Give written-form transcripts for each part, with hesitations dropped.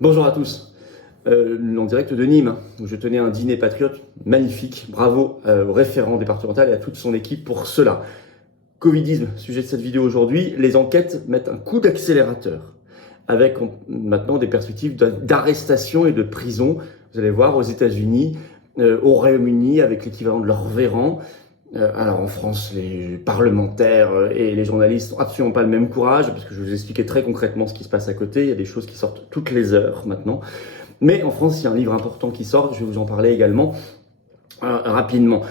Bonjour à tous, en direct de Nîmes, où je tenais un dîner patriote magnifique. Bravo au référent départemental et à toute son équipe pour cela. Covidisme, sujet de cette vidéo aujourd'hui, les enquêtes mettent un coup d'accélérateur, avec maintenant des perspectives d'arrestation et de prison. Vous allez voir, aux États-Unis, au Royaume-Uni, avec l'équivalent de leur Véran. Alors en France, les parlementaires et les journalistes n'ont absolument pas le même courage, parce que je vais vous expliquer très concrètement ce qui se passe à côté. Il y a des choses qui sortent toutes les heures maintenant. Mais en France, il y a un livre important qui sort, je vais vous en parler également rapidement.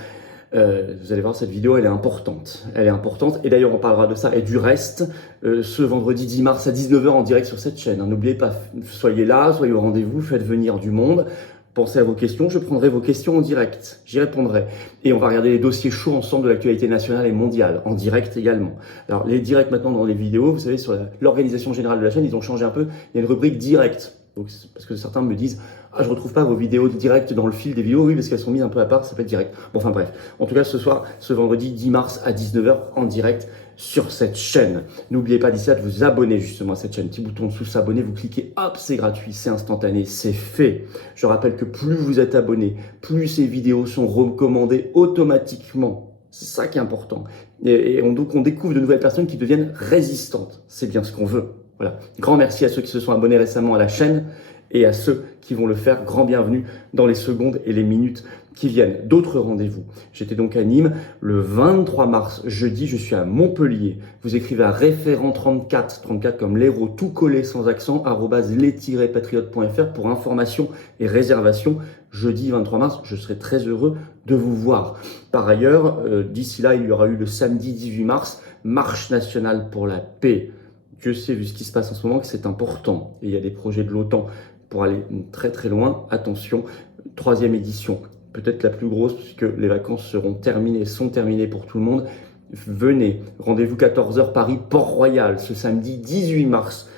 Vous allez voir, cette vidéo, elle est importante. Elle est importante, et d'ailleurs, on parlera de ça et du reste ce vendredi 10 mars à 19h en direct sur cette chaîne. N'oubliez pas, soyez là, soyez au rendez-vous, faites venir du monde. Pensez à vos questions, je prendrai vos questions en direct, j'y répondrai. Et on va regarder les dossiers chauds ensemble de l'actualité nationale et mondiale, en direct également. Alors, les directs maintenant dans les vidéos, vous savez, sur l'organisation générale de la chaîne, ils ont changé un peu, il y a une rubrique direct. Donc, parce que certains me disent « Ah, je retrouve pas vos vidéos directes dans le fil des vidéos. » Oui, parce qu'elles sont mises un peu à part, ça peut être direct. Bon, enfin bref. En tout cas, ce soir, ce vendredi 10 mars à 19h en direct sur cette chaîne. N'oubliez pas d'ici là de vous abonner justement à cette chaîne. Petit bouton dessous s'abonner, vous cliquez, hop, c'est gratuit, c'est instantané, c'est fait. Je rappelle que plus vous êtes abonné, plus ces vidéos sont recommandées automatiquement. C'est ça qui est important. Donc on découvre de nouvelles personnes qui deviennent résistantes. C'est bien ce qu'on veut. Voilà. Grand merci à ceux qui se sont abonnés récemment à la chaîne et à ceux qui vont le faire. Grand bienvenue dans les secondes et les minutes qui viennent. D'autres rendez-vous. J'étais donc à Nîmes le 23 mars, jeudi. Je suis à Montpellier. Vous écrivez à référent34, 34 comme l'héros, tout collé sans accent, @les-patriotes.fr pour information et réservation. Jeudi 23 mars, je serai très heureux de vous voir. Par ailleurs, d'ici là, il y aura eu le samedi 18 mars, marche nationale pour la paix. Dieu sait, vu ce qui se passe en ce moment, que c'est important. Et il y a des projets de l'OTAN pour aller très très loin. Attention, 3e édition, peut-être la plus grosse, puisque les vacances seront terminées, sont terminées pour tout le monde. Venez, rendez-vous 14h Paris, Port-Royal, ce samedi 18 mars.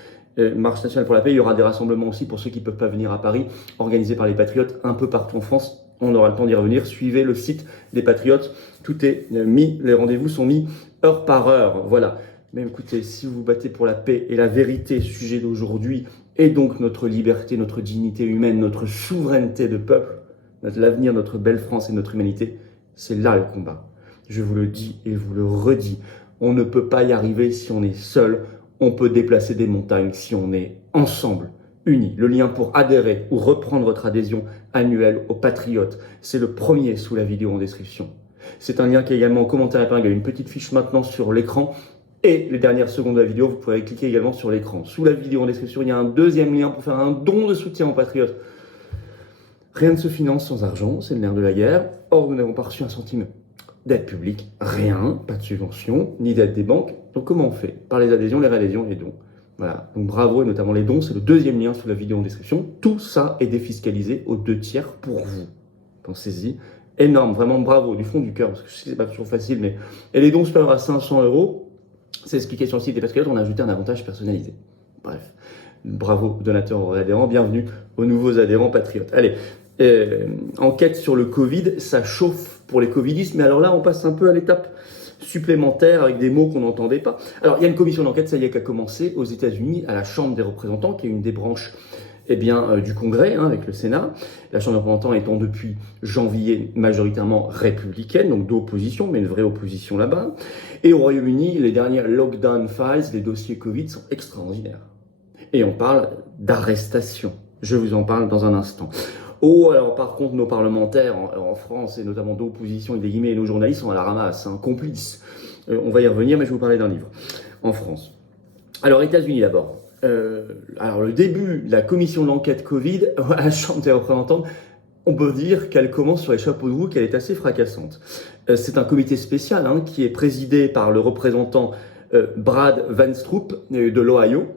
Marche nationale pour la paix, il y aura des rassemblements aussi pour ceux qui ne peuvent pas venir à Paris, organisés par les Patriotes un peu partout en France. On aura le temps d'y revenir. Suivez le site des Patriotes. Tout est mis, les rendez-vous sont mis heure par heure. Voilà. Mais écoutez, si vous vous battez pour la paix et la vérité, sujet d'aujourd'hui, et donc notre liberté, notre dignité humaine, notre souveraineté de peuple, l'avenir de notre belle France et de notre humanité, c'est là le combat. Je vous le dis et vous le redis, on ne peut pas y arriver si on est seul, on peut déplacer des montagnes si on est ensemble, unis. Le lien pour adhérer ou reprendre votre adhésion annuelle aux Patriotes, c'est le premier sous la vidéo en description. C'est un lien qui est également en commentaire épinglé, il y a une petite fiche maintenant sur l'écran. Et les dernières secondes de la vidéo, vous pouvez cliquer également sur l'écran. Sous la vidéo en description, il y a un deuxième lien pour faire un don de soutien aux Patriotes. Rien ne se finance sans argent, c'est le nerf de la guerre. Or, nous n'avons pas reçu un centime d'aide publique, rien, pas de subvention, ni d'aide des banques. Donc comment on fait? Par les adhésions, les réadhésions et les dons. Voilà, donc bravo, et notamment les dons, c'est le deuxième lien sous la vidéo en description. Tout ça est défiscalisé aux 2/3 pour vous. Pensez-y. Énorme, vraiment bravo, du fond du cœur, parce que je sais que c'est pas toujours facile, mais... Et les dons supérieurs à 500 €, c'est expliqué sur le site des Patriotes, on a ajouté un avantage personnalisé. Bref, bravo donateurs ou adhérents, bienvenue aux nouveaux adhérents Patriotes. Allez, enquête sur le Covid, ça chauffe pour les Covidistes, mais alors là, on passe un peu à l'étape supplémentaire avec des mots qu'on n'entendait pas. Alors, il y a une commission d'enquête, ça y est, qui a commencé aux États-Unis, à la Chambre des représentants, qui est une des branches du Congrès, avec le Sénat. La Chambre des représentants étant depuis janvier majoritairement républicaine, donc d'opposition, mais une vraie opposition là-bas. Et au Royaume-Uni, les dernières lockdown files, les dossiers Covid sont extraordinaires. Et on parle d'arrestation. Je vous en parle dans un instant. Oh, alors par contre, nos parlementaires en France, et notamment d'opposition et des guillemets, et nos journalistes sont à la ramasse, complices. On va y revenir, mais je vais vous parler d'un livre en France. Alors, États-Unis d'abord. Alors, le début de la commission d'enquête Covid à la Chambre des représentants, on peut dire qu'elle commence sur les chapeaux de roue, qu'elle est assez fracassante. C'est un comité spécial qui est présidé par le représentant Brad Vanstrup de l'Ohio,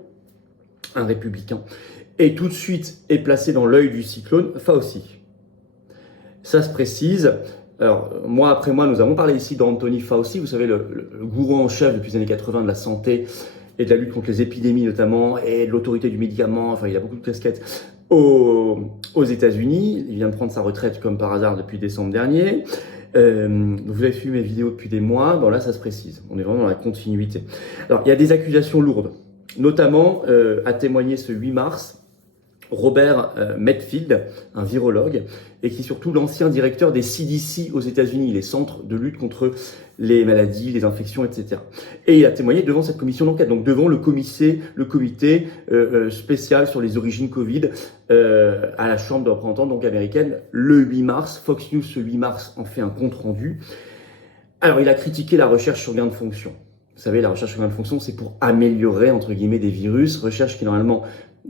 un républicain, et tout de suite est placé dans l'œil du cyclone Fauci. Ça se précise. Alors, mois après mois, nous avons parlé ici d'Anthony Fauci, vous savez, le gourou en chef depuis les années 80 de la santé et de la lutte contre les épidémies notamment, et de l'autorité du médicament, enfin il a beaucoup de casquettes aux États-Unis. Il vient de prendre sa retraite comme par hasard depuis décembre dernier. Vous avez suivi mes vidéos depuis des mois, bon là ça se précise, on est vraiment dans la continuité. Alors il y a des accusations lourdes, notamment à témoigner ce 8 mars, Robert Medfield, un virologue, et qui est surtout l'ancien directeur des CDC aux États-Unis, les centres de lutte contre les maladies, les infections, etc. Et il a témoigné devant cette commission d'enquête, donc devant le comité spécial sur les origines Covid à la Chambre des représentants donc américaine le 8 mars. Fox News, ce 8 mars, en fait un compte-rendu. Alors, il a critiqué la recherche sur gain de fonction. Vous savez, la recherche sur gain de fonction, c'est pour améliorer, entre guillemets, des virus. Recherche qui, normalement,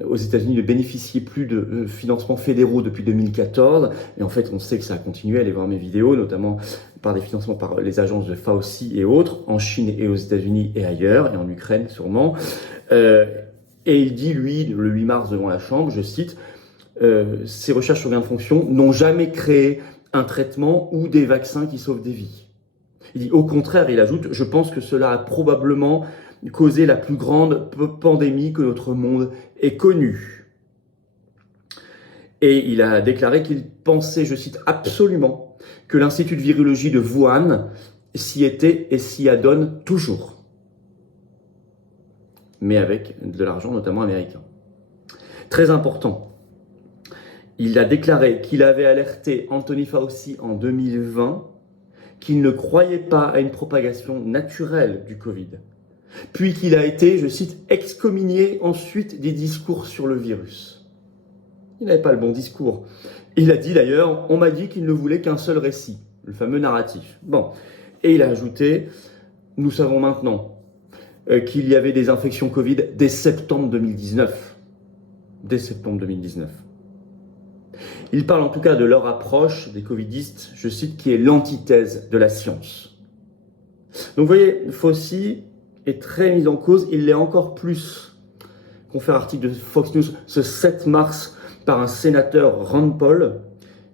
aux États-Unis, ne bénéficiait plus de financements fédéraux depuis 2014. Et en fait, on sait que ça a continué. Allez voir mes vidéos, notamment par des financements par les agences de Fauci et autres, en Chine et aux États-Unis et ailleurs, et en Ukraine sûrement. Et il dit, lui, le 8 mars devant la Chambre, je cite, « Ces recherches sur gain de fonction n'ont jamais créé un traitement ou des vaccins qui sauvent des vies. » Il dit, au contraire, il ajoute, « Je pense que cela a probablement causé la plus grande pandémie que notre monde ait connue. » Et il a déclaré qu'il pensait, je cite, « absolument que l'Institut de virologie de Wuhan s'y était et s'y adonne toujours. » Mais avec de l'argent notamment américain. Très important. Il a déclaré qu'il avait alerté Anthony Fauci en 2020 qu'il ne croyait pas à une propagation naturelle du Covid. Puis qu'il a été, je cite, excommunié ensuite des discours sur le virus. Il n'avait pas le bon discours. Il a dit d'ailleurs, on m'a dit qu'il ne voulait qu'un seul récit, le fameux narratif. Bon. Et il a ajouté, nous savons maintenant qu'il y avait des infections Covid dès septembre 2019. Dès septembre 2019. Il parle en tout cas de leur approche des covidistes, je cite, qui est l'antithèse de la science. Donc vous voyez, Fauci est très mis en cause, il l'est encore plus. Confère article de Fox News ce 7 mars par un sénateur Rand Paul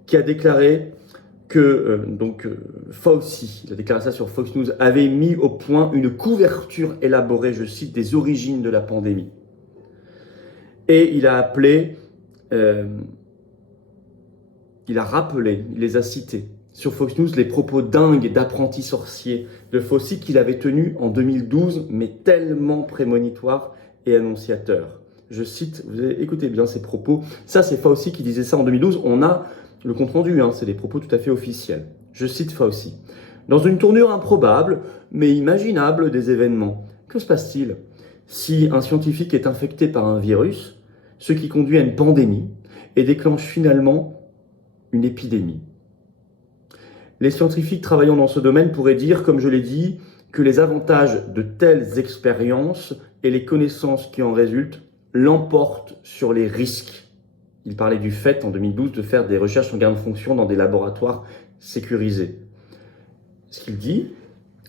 qui a déclaré que Fauci, il a déclaré ça sur Fox News, avait mis au point une couverture élaborée, je cite, des origines de la pandémie. Et il a appelé, il a rappelé, il les a cités sur Fox News, les propos dingues d'apprenti sorcier de Fauci qu'il avait tenus en 2012, mais tellement prémonitoires et annonciateurs. Je cite, vous écoutez bien ces propos, ça c'est Fauci qui disait ça en 2012, on a le compte rendu, c'est des propos tout à fait officiels. Je cite Fauci. Dans une tournure improbable, mais imaginable des événements, que se passe-t-il si un scientifique est infecté par un virus, ce qui conduit à une pandémie et déclenche finalement une épidémie? Les scientifiques travaillant dans ce domaine pourraient dire, comme je l'ai dit, que les avantages de telles expériences et les connaissances qui en résultent l'emportent sur les risques. Il parlait du fait, en 2012, de faire des recherches en gain de fonction dans des laboratoires sécurisés. Ce qu'il dit,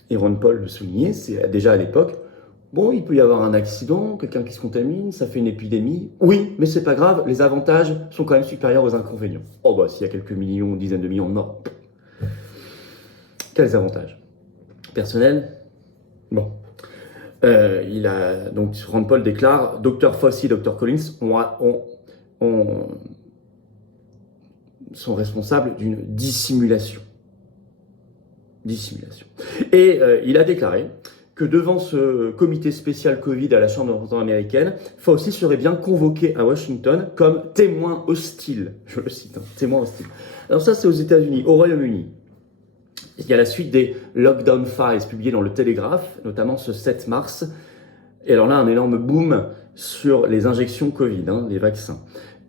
et Ron Paul le soulignait, c'est déjà à l'époque, bon, il peut y avoir un accident, quelqu'un qui se contamine, ça fait une épidémie. Oui, mais c'est pas grave, les avantages sont quand même supérieurs aux inconvénients. Oh bah, s'il y a quelques millions, dizaines de millions de morts. Quels avantages? Personnel? Bon. Donc, Rand Paul déclare, Dr Fauci et Dr Collins sont responsables d'une dissimulation. Et il a déclaré que devant ce comité spécial Covid à la Chambre des représentants américaine, Fauci serait bien convoqué à Washington comme témoin hostile. Je le cite, témoin hostile. Alors ça, c'est aux États-Unis. Au Royaume-Uni, il y a la suite des Lockdown Files publiés dans le Télégraphe, notamment ce 7 mars. Et alors là, un énorme boom sur les injections Covid, les vaccins.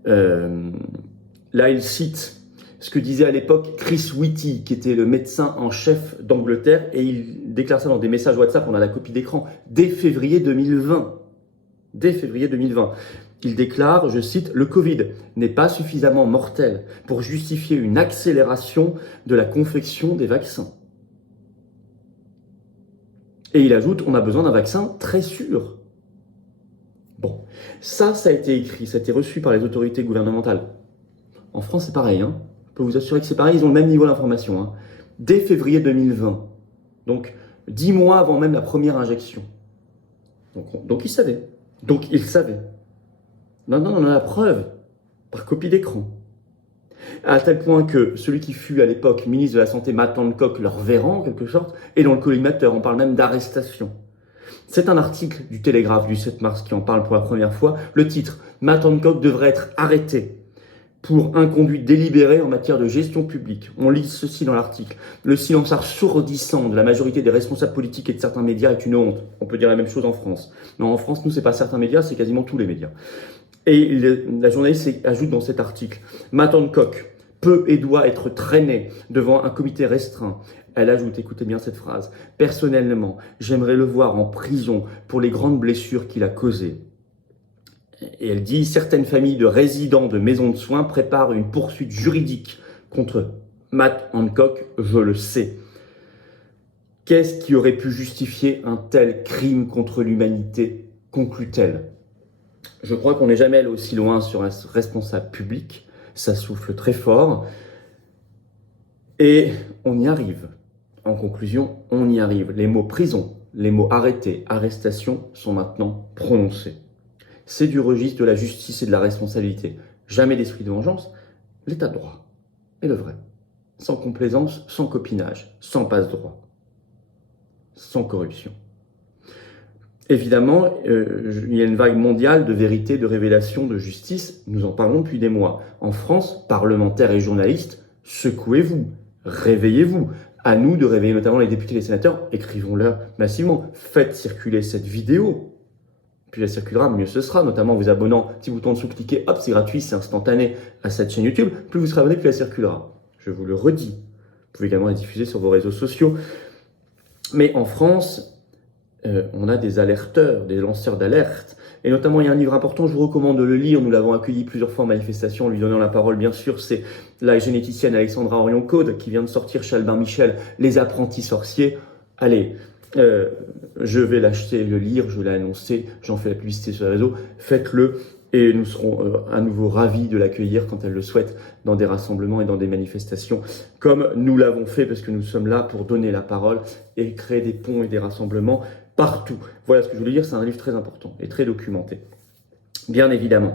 Là, il cite ce que disait à l'époque Chris Whitty, qui était le médecin en chef d'Angleterre, et il déclare ça dans des messages WhatsApp, on a la copie d'écran, dès février 2020. Dès février 2020. Il déclare, je cite, « Le Covid n'est pas suffisamment mortel pour justifier une accélération de la confection des vaccins. » Et il ajoute, on a besoin d'un vaccin très sûr. Bon, ça a été écrit, ça a été reçu par les autorités gouvernementales. En France, c'est pareil, Je peux vous assurer que c'est pareil, ils ont le même niveau d'information. Dès février 2020, donc 10 mois avant même la première injection. Donc ils savaient. Non, on a la preuve, par copie d'écran. À tel point que celui qui fut à l'époque ministre de la Santé, Matt Hancock, leur verrant en quelque sorte, est dans le collimateur. On parle même d'arrestation. C'est un article du Télégraphe du 7 mars qui en parle pour la première fois. Le titre, Matt Hancock devrait être arrêté pour inconduite délibérée en matière de gestion publique. On lit ceci dans l'article. Le silence assourdissant de la majorité des responsables politiques et de certains médias est une honte. On peut dire la même chose en France. Non, en France, nous, c'est pas certains médias, c'est quasiment tous les médias. Et la journaliste ajoute dans cet article, Matt Hancock peut et doit être traîné devant un comité restreint. Elle ajoute, écoutez bien cette phrase, personnellement, j'aimerais le voir en prison pour les grandes blessures qu'il a causées. Et elle dit, certaines familles de résidents de maisons de soins préparent une poursuite juridique contre Matt Hancock, je le sais. Qu'est-ce qui aurait pu justifier un tel crime contre l'humanité, conclut-elle? Je crois qu'on n'est jamais allé aussi loin sur un responsable public, ça souffle très fort, et on y arrive. En conclusion, on y arrive. Les mots prison, les mots arrêté, arrestation sont maintenant prononcés. C'est du registre de la justice et de la responsabilité. Jamais d'esprit de vengeance, l'état de droit est le vrai. Sans complaisance, sans copinage, sans passe-droit, sans corruption. Évidemment, il y a une vague mondiale de vérité, de révélation, de justice. Nous en parlons depuis des mois. En France, parlementaires et journalistes, secouez-vous, réveillez-vous. À nous de réveiller notamment les députés et les sénateurs. Écrivons-leur massivement. Faites circuler cette vidéo. Plus elle circulera, mieux ce sera, notamment en vous abonnant, petit bouton dessous, cliquez, hop, c'est gratuit, c'est instantané à cette chaîne YouTube. Plus vous serez abonné, plus elle circulera. Je vous le redis. Vous pouvez également la diffuser sur vos réseaux sociaux. Mais en France, on a des alerteurs, des lanceurs d'alerte. Et notamment, il y a un livre important, je vous recommande de le lire. Nous l'avons accueilli plusieurs fois en manifestation, en lui donnant la parole, bien sûr. C'est la généticienne Alexandra Orion-Caude qui vient de sortir chez Albin Michel, Les apprentis sorciers. Allez, je vais l'acheter et le lire, je l'ai annoncé, j'en fais la publicité sur les réseaux. Faites-le et nous serons à nouveau ravis de l'accueillir quand elle le souhaite dans des rassemblements et dans des manifestations, comme nous l'avons fait, parce que nous sommes là pour donner la parole et créer des ponts et des rassemblements partout. Voilà ce que je voulais dire, c'est un livre très important et très documenté, bien évidemment.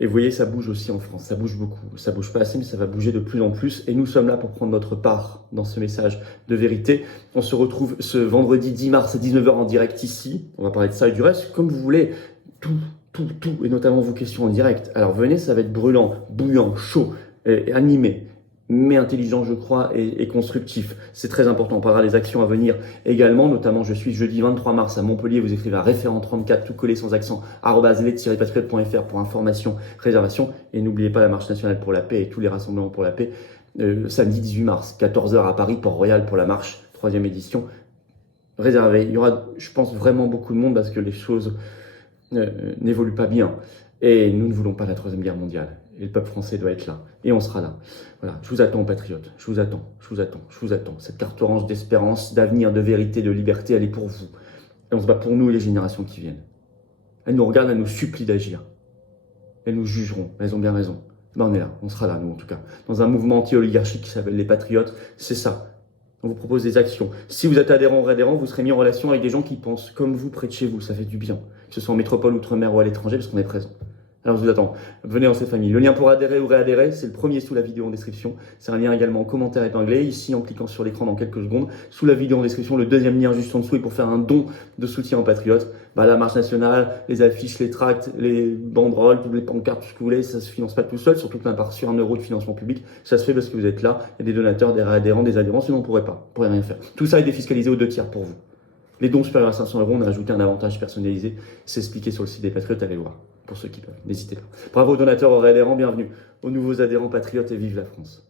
Et vous voyez, ça bouge aussi en France, ça bouge beaucoup. Ça bouge pas assez, mais ça va bouger de plus en plus. Et nous sommes là pour prendre notre part dans ce message de vérité. On se retrouve ce vendredi 10 mars à 19h en direct ici. On va parler de ça et du reste, comme vous voulez. Tout, et notamment vos questions en direct. Alors venez, ça va être brûlant, bouillant, chaud, et animé, mais intelligent, je crois, et constructif. C'est très important. On parlera des actions à venir également, notamment je suis jeudi 23 mars à Montpellier. Vous écrivez à référent 34, tout collé sans accent, @les-patriote.fr pour information, réservation. Et n'oubliez pas la marche nationale pour la paix et tous les rassemblements pour la paix. Samedi 18 mars, 14h à Paris, Port-Royal pour la marche, 3e édition. Réservé. Il y aura, je pense, vraiment beaucoup de monde parce que les choses n'évoluent pas bien. Et nous ne voulons pas la 3e guerre mondiale. Et le peuple français doit être là. Et on sera là. Voilà. Je vous attends, patriotes. Je vous attends. Cette carte orange d'espérance, d'avenir, de vérité, de liberté, elle est pour vous. Et on se bat pour nous et les générations qui viennent. Elles nous regardent, elles nous supplient d'agir. Elles nous jugeront. Elles ont bien raison. Ben on est là. On sera là, nous, en tout cas. Dans un mouvement anti-oligarchique qui s'appelle les Patriotes. C'est ça. On vous propose des actions. Si vous êtes adhérent ou adhérent, vous serez mis en relation avec des gens qui pensent comme vous près de chez vous. Ça fait du bien. Que ce soit en métropole, outre-mer ou à l'étranger, parce qu'on est présent. Alors je vous attends. Venez dans cette famille. Le lien pour adhérer ou réadhérer, c'est le premier sous la vidéo en description. C'est un lien également en commentaire épinglé, ici en cliquant sur l'écran dans quelques secondes. Sous la vidéo en description, le deuxième lien juste en dessous est pour faire un don de soutien aux patriotes. La marche nationale, les affiches, les tracts, les banderoles, toutes les pancartes, tout ce que vous voulez, ça se finance pas tout seul, surtout que part sur 1 euro de financement public. Ça se fait parce que vous êtes là. Il y a des donateurs, des réadhérents, des adhérents, sinon on pourrait pas. On pourrait rien faire. Tout ça est défiscalisé aux 2 tiers pour vous. Les dons supérieurs à 500 euros, on a ajouté un avantage personnalisé. C'est expliqué sur le site des Patriotes, allez voir. Pour ceux qui peuvent, n'hésitez pas. Bravo aux donateurs, aux réadhérents, bienvenue aux nouveaux adhérents patriotes et vive la France.